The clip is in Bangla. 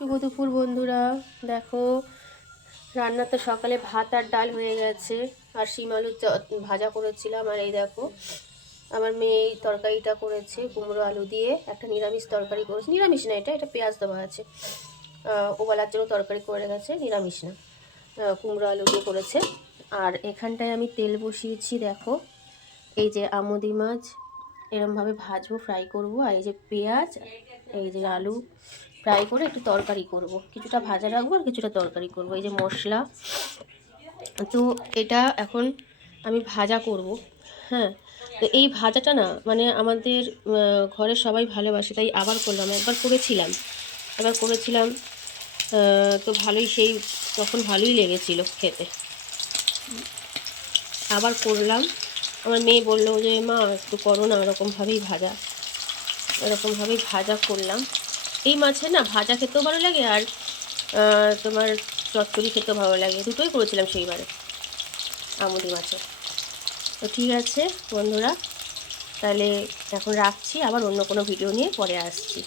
শুভ দুপুর বন্ধুরা। দেখো, রান্না তো সকালে ভাত আর ডাল হয়ে গেছে, আর শিম আলুর ভাজা করেছিলাম। আর এই দেখো, আমার মেয়ে এই তরকারিটা করেছে, কুমড়ো আলু দিয়ে একটা নিরামিষ তরকারি করেছে। নিরামিষ না, এটা এটা পেঁয়াজ দেওয়া আছে। ওবেলার জন্য তরকারি করে গেছে, নিরামিষ না, কুমড়ো আলু দিয়ে করেছে। আর এখানটায় আমি তেল বসিয়েছি। দেখো, এই যে আমুদি মাছ এরমভাবে ভাজবো, ফ্রাই করব। আর এই যে পেঁয়াজ, এই যে আলু ফ্রাই করে একটু তরকারি করব, কিছুটা ভাজা রাখবো আর কিছুটা তরকারি করব। এই যে মশলা, তো এটা এখন আমি ভাজা করব। হ্যাঁ, তো এই ভাজাটা না মানে আমাদের ঘরের সবাই ভালোবাসে, তাই আবার করলাম। একবার করেছিলাম, তো ভালোই, তখন ভালোই লেগেছিল খেতে। আবার করলাম। আমার মেয়ে বললো যে মা একটু করো না, এরকমভাবেই ভাজা করলাম। এই মাছে না ভাজা খেতেও ভালো লাগে, আর তোমার চচ্চড়ি খেতেও ভালো লাগে, দুটোই করেছিলাম সেইবারে আমুদি মাছে। তো ঠিক আছে বন্ধুরা, তাহলে এখন রাখছি, আবার অন্য কোনো ভিডিও নিয়ে পরে আসছি।